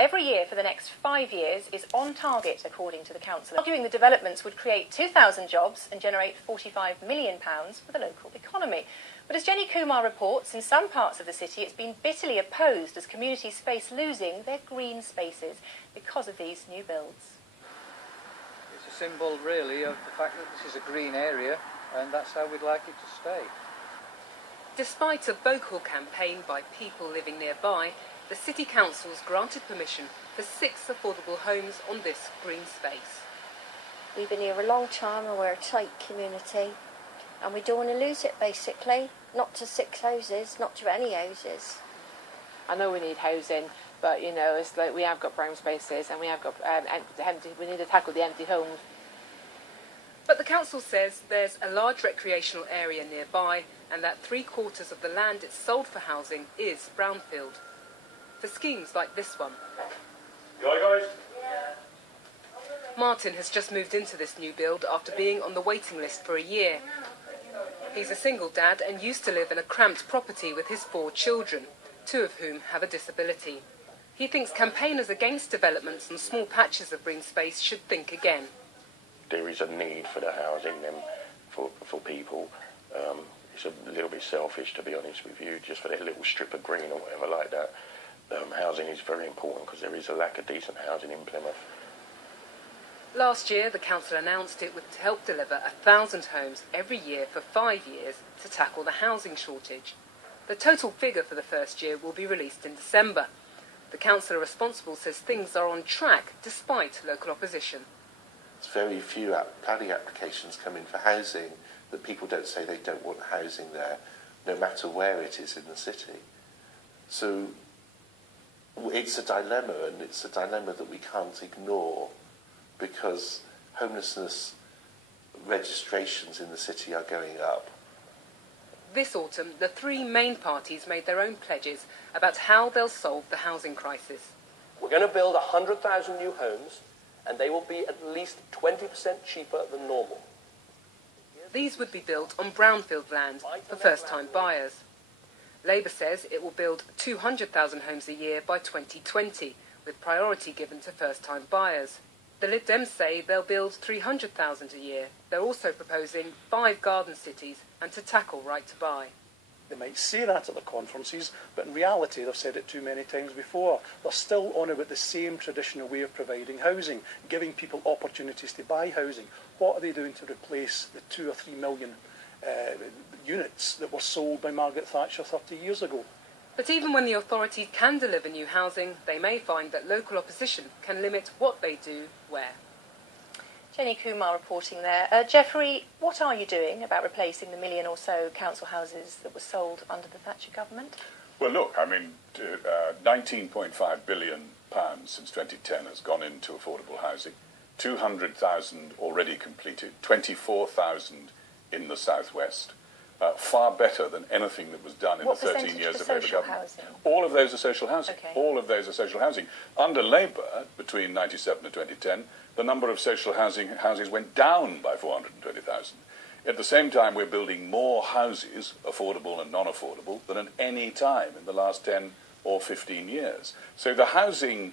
every year for the next 5 years is on target, according to the council, arguing the developments would create 2,000 jobs and generate £45 million for the local economy. But as Jenny Kumar reports, in some parts of the city it's been bitterly opposed as communities face losing their green spaces because of these new builds. It's a symbol really of the fact that this is a green area and that's how we'd like it to stay. Despite a vocal campaign by people living nearby, the City Council's granted permission for 6 affordable homes on this green space. We've been here a long time and we're a tight community and we don't want to lose it basically, not to 6 houses, not to any houses. I know we need housing, but you know, it's like we have got brown spaces and we have got empty, we need to tackle the empty homes. But the council says there's a large recreational area nearby and that 3/4 of the land it's sold for housing is brownfield. For schemes like this one. You all right, guys? Martin has just moved into this new build after being on the waiting list for a year. He's a single dad and used to live in a cramped property with his 4 children, 2 of whom have a disability. He thinks campaigners against developments and small patches of green space should think again. There is a need for the housing for people. It's a little bit selfish, to be honest with you, just for that little strip of green or whatever like that. Housing is very important because there is a lack of decent housing in Plymouth. Last year, the council announced it would help deliver 1,000 homes every year for 5 years to tackle the housing shortage. The total figure for the first year will be released in December. The councillor responsible says things are on track despite local opposition. There's very few planning applications come in for housing that people don't say they don't want housing there, no matter where it is in the city. So it's a dilemma, and it's a dilemma that we can't ignore because homelessness registrations in the city are going up. This autumn, the 3 main parties made their own pledges about how they'll solve the housing crisis. We're going to build 100,000 new homes, and they will be at least 20% cheaper than normal. These would be built on brownfield land for first-time buyers. Labour says it will build 200,000 homes a year by 2020, with priority given to first-time buyers. The Lib Dems say they'll build 300,000 a year. They're also proposing 5 garden cities and to tackle right to buy. They might say that at the conferences, but in reality they've said it too many times before. They're still on about the same traditional way of providing housing, giving people opportunities to buy housing. What are they doing to replace the 2 or 3 million units that were sold by Margaret Thatcher 30 years ago? But even when the authorities can deliver new housing, they may find that local opposition can limit what they do where. Jenny Kumar reporting there. Jeffrey, what are you doing about replacing the million or so council houses that were sold under the Thatcher government? Well, look, I mean, £19.5 billion since 2010 has gone into affordable housing. 200,000 already completed, 24,000 in the southwest. Far better than anything that was done in the 13 years of Labour government. Housing? All of those are social housing. Okay. All of those are social housing. Under Labour, between 1997 and 2010, the number of social houses went down by 420,000. At the same time, we're building more houses, affordable and non-affordable, than at any time in the last 10 or 15 years. So the housing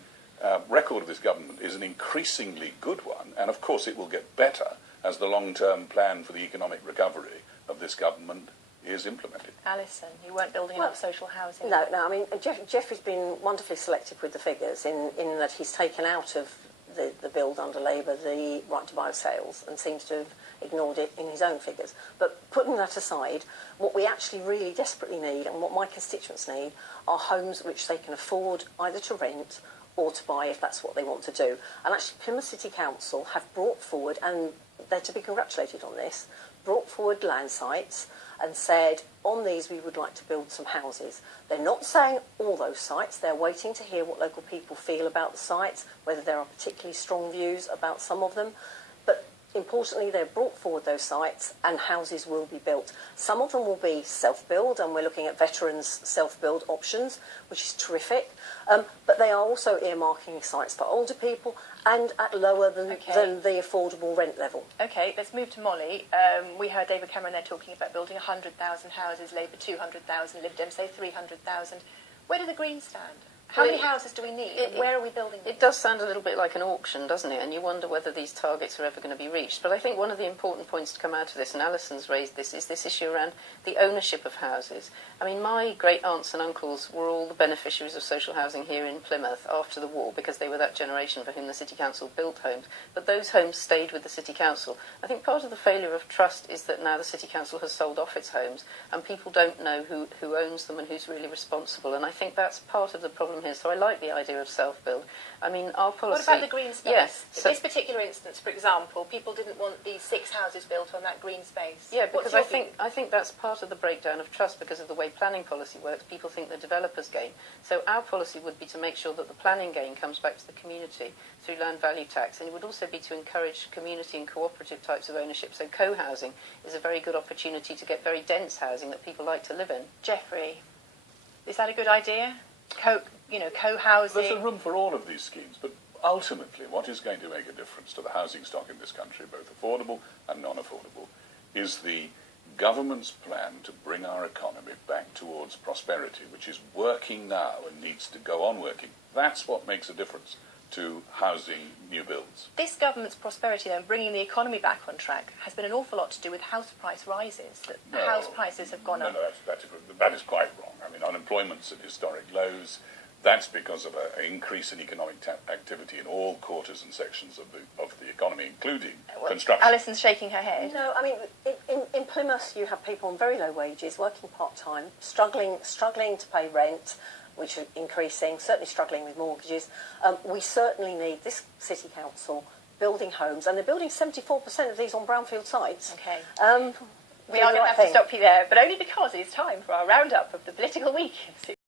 record of this government is an increasingly good one, and of course it will get better as the long-term plan for the economic recovery of this government is implemented. Alison, you weren't building enough social housing. No, I mean, Jeffrey's been wonderfully selective with the figures in that he's taken out of the build under Labour the right to buy sales and seems to have ignored it in his own figures. But putting that aside, what we actually really desperately need and what my constituents need are homes which they can afford either to rent or to buy if that's what they want to do. And actually Plymouth City Council have brought forward, and they're to be congratulated on this, brought forward land sites and said, on these we would like to build some houses. They're not saying all those sites, they're waiting to hear what local people feel about the sites, whether there are particularly strong views about some of them. But importantly, they've brought forward those sites and houses will be built. Some of them will be self-build, and we're looking at veterans' self-build options, which is terrific. But they are also earmarking sites for older people and at lower than the affordable rent level. OK, let's move to Molly. We heard David Cameron there talking about building 100,000 houses, Labour 200,000, Lib Dem say 300,000. Where do the Greens stand? How many houses do we need? Where are we building them? It does sound a little bit like an auction, doesn't it? And you wonder whether these targets are ever going to be reached. But I think one of the important points to come out of this, and Alison's raised this, is this issue around the ownership of houses. I mean, my great aunts and uncles were all the beneficiaries of social housing here in Plymouth after the war, because they were that generation for whom the City Council built homes. But those homes stayed with the City Council. I think part of the failure of trust is that now the City Council has sold off its homes, and people don't know who owns them and who's really responsible. And I think that's part of the problem here. So I like the idea of self-build. I mean, our policy... What about the green space? Yes. In this particular instance, for example, people didn't want these 6 houses built on that green space. Yeah, because I think that's part of the breakdown of trust, because of the way planning policy works. People think the developers gain. So our policy would be to make sure that the planning gain comes back to the community through land value tax, and it would also be to encourage community and cooperative types of ownership. So co-housing is a very good opportunity to get very dense housing that people like to live in. Jeffrey, is that a good idea? Co-housing. There's a room for all of these schemes, but ultimately what is going to make a difference to the housing stock in this country, both affordable and non-affordable, is the government's plan to bring our economy back towards prosperity, which is working now and needs to go on working. That's what makes a difference to housing new builds. This government's prosperity, then, bringing the economy back on track, has been an awful lot to do with house price rises. That house prices have gone up. No, that is quite wrong. I mean, unemployment's at historic lows. That's because of an increase in economic activity in all quarters and sections of the economy, including construction. Alison's shaking her head. No, I mean, in Plymouth you have people on very low wages, working part-time, struggling to pay rent, which are increasing, certainly struggling with mortgages. We certainly need this City Council building homes, and they're building 74% of these on brownfield sites. Okay. We are going to have to stop you there, but only because it's time for our roundup of the political week.